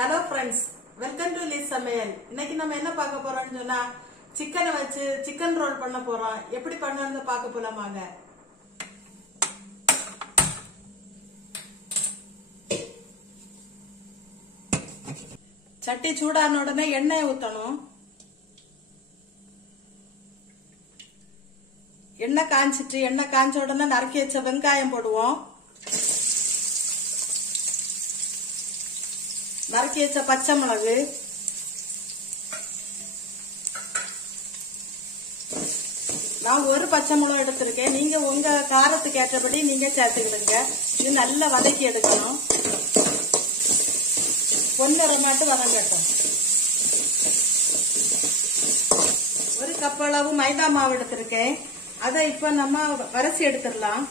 Hello friends, welcome to லீஸ் சமையல். இன்னைக்கு நம்ம என்ன பார்க்க போறோம்னு சொன்னா சிக்கனை வச்சு சிக்கன் ரோல் பண்ண போறோம். எப்படி பண்ணணும்னு பார்க்க போலாமாங்க. சட்டி சூடான உடனே எண்ணெய் ஊத்தணும். எண்ணெய் காஞ்ச உடனே நறுக்கி வச்ச வெங்காயம் போடுவோம். நறுக்கி வச்ச பச்சை மிளகு, நான் ஒரு பச்சை மிளகு எடுத்திருக்கேன். நீங்க உங்க காரத்துக்கு ஏற்றபடி நீங்க சேர்த்துக்கிடுங்க. இது நல்லா வதக்கி எடுக்கணும். பொன்னிறமாட்டு வதங்கட்டும். ஒரு கப் அளவு மைதா மாவு எடுத்திருக்கேன். அதை இப்ப நம்ம வரிசை எடுத்துடலாம்.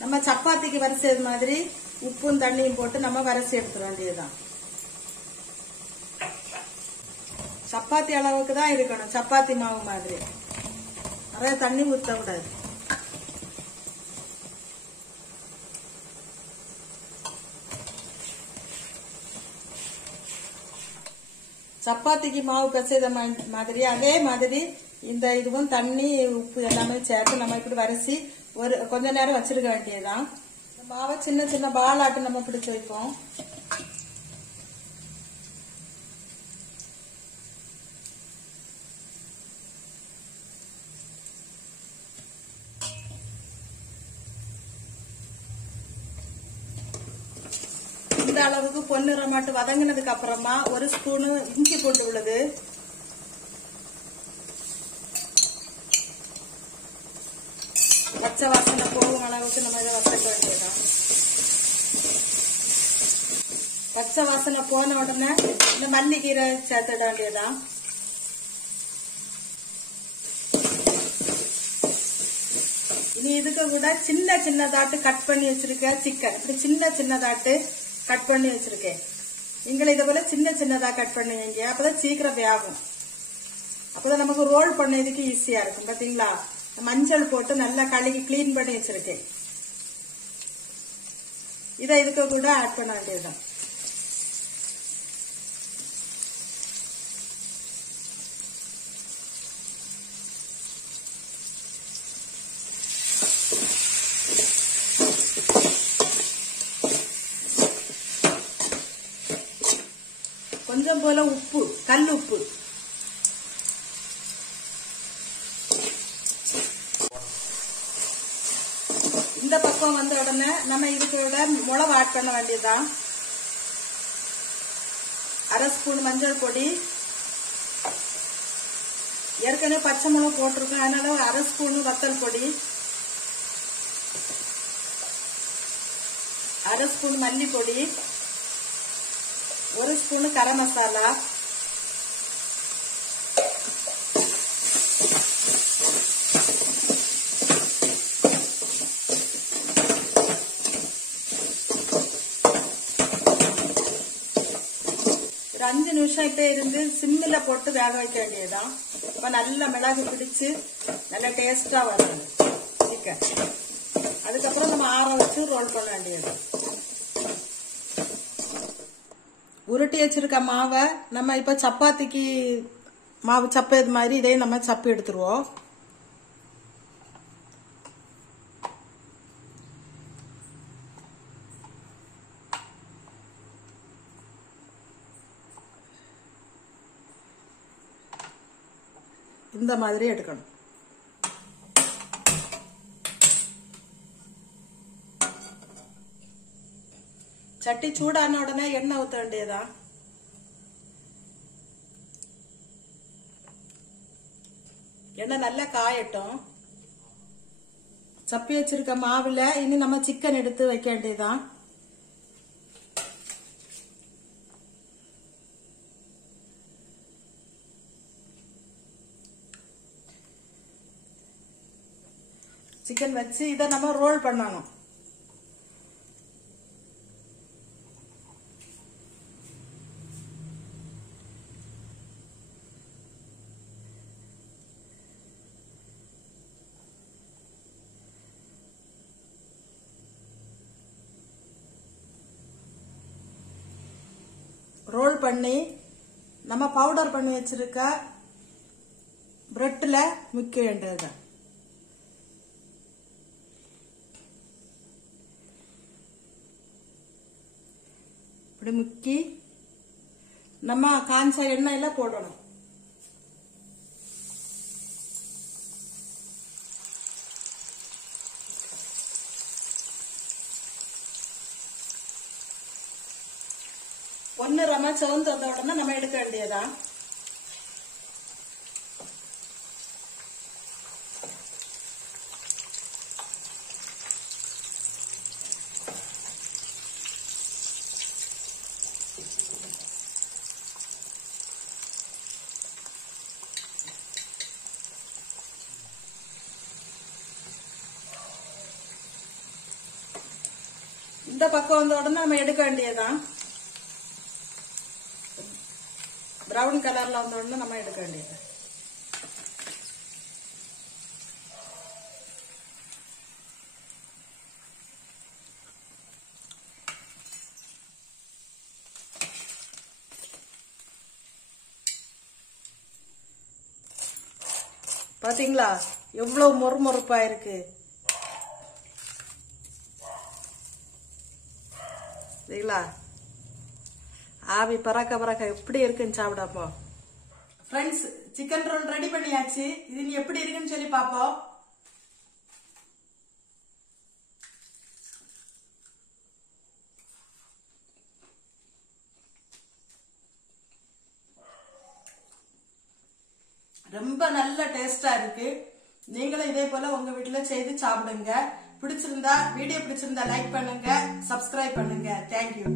நம்ம சப்பாத்திக்கு வரிசை மாதிரி உப்பும் தண்ணியும் போட்டு நம்ம வரிசை எடுத்துட வேண்டியதுதான். சப்பாத்தி அளவுக்கு தான் இருக்கணும். சப்பாத்தி மாவு மாதிரி நிறைய தண்ணி ஊத்த கூடாது. சப்பாத்திக்கு மாவு பிசைத மாதிரி அதே மாதிரி இந்த இதுவும் தண்ணி உப்பு எல்லாமே சேர்த்து நம்ம இப்படி வரிசை ஒரு கொஞ்ச நேரம் வச்சிருக்க வேண்டியதுதான். மாவை சின்ன சின்ன பாலாட்டு நம்ம பிடிச்சு வைப்போம். இந்த அளவுக்கு பொன்னிறமாட்டு வதங்கினதுக்கு அப்புறமா ஒரு ஸ்பூனு இஞ்சி பூண்டு விழுது, பச்சை வாசனை போகும் அளவுக்கு நம்ம இதை வதக்க வேண்டியதான். பச்சை வாசனை போன உடனே இந்த மல்லிக்கீரை சேர்த்துட வேண்டியதான். இனி இதுக்கு கூட சின்ன சின்னதாட்டு கட் பண்ணி வச்சிருக்கேன் சிக்கன். இப்படி சின்ன சின்னதாட்டு கட் பண்ணி வச்சிருக்கேன். நீங்களும் இதை போல சின்ன சின்னதா கட் பண்ணுவீங்க. அப்பதான் சீக்கிரம் வேகும். அப்பதான் நமக்கு ரோல் பண்ணதுக்கு ஈஸியா இருக்கும். பாத்தீங்களா, மஞ்சள் போட்டு நல்லா கழுகி கிளீன் பண்ணி வச்சிருக்கேன். இதை இதுக்கு கூட ஆட் பண்ண வேண்டியதுதான். கொஞ்சம் போல உப்பு, கல் உப்பு. இந்த பக்கம் வந்த உடனே நம்ம இதுக்கூட மிளகு ஆட் பண்ண வேண்டியதுதான். அரை ஸ்பூன் மஞ்சள் பொடி, ஏற்கனவே பச்சை மிளகு போட்டிருக்கோம், அதனால அரை ஸ்பூன் வத்தல் பொடி, அரை ஸ்பூன் மல்லிப்பொடி, ஒரு ஸ்பூன் கரம் மசாலா, ஒரு 5 நிமிஷம் கிட்ட இருந்து சிம்மில போட்டு வேக வைக்க வேண்டியதுதான். இப்ப நல்ல மிளகு பிடிச்சு நல்ல டேஸ்டா வரும் சிக்கன். அதுக்கப்புறம் நம்ம ஆற வச்சு ரோல் பண்ண வேண்டியது. உருட்டி வச்சிருக்க மாவை நம்ம இப்ப சப்பாத்திக்கு மாவு சப்பது மாதிரி இதையும் நம்ம சப்பி எடுத்துருவோம். இந்த மாதிரி எடுக்கணும். சட்டி சூடான உடனே எண்ணெய் ஊத்த வேண்டியதான். எண்ணெய் நல்லா காயட்டும். சப்பி வச்சிருக்க மாவுல இனி நம்ம சிக்கன் எடுத்து வைக்க வேண்டியதான். சிக்கன் வச்சு இதை நம்ம ரோல் பண்ணணும். ரோல் பண்ணி நம்ம பவுடர் பண்ணி வச்சிருக்க பிரெட்ல முக்க வேண்டியது. இப்படி முக்கி நம்ம காஞ்ச எண்ணெயில போடணும். ஒன்னு ரம சிவந்து வந்த உடனே நம்ம எடுக்க வேண்டியதா. இந்த பக்கம் வந்த உடனே நம்ம எடுக்க வேண்டியதான். பிரவுன் கலர்ல வந்த உடனே நம்ம எடுக்க வேண்டியது. பாத்தீங்களா எவ்வளவு மொறுமொறுப்பா இருக்கு. ஆவி பறக்க பறக்க எப்படி இருக்குன்னு சாப்பிடாப்போ. ஃப்ரெண்ட்ஸ், சிக்கன் ரோல் ரெடி பண்ணியாச்சு. இது நீ எப்படி இருக்குன்னு சொல்லி பாப்போம். ரொம்ப நல்ல டேஸ்டா இருக்கு. நீங்களும் இதே போல உங்க வீட்டுல செய்து சாப்பிடுங்க. வீடியோ பிடிச்சிருந்தா லைக் பண்ணுங்க, சப்ஸ்கிரைப் பண்ணுங்க. தேங்க்யூ.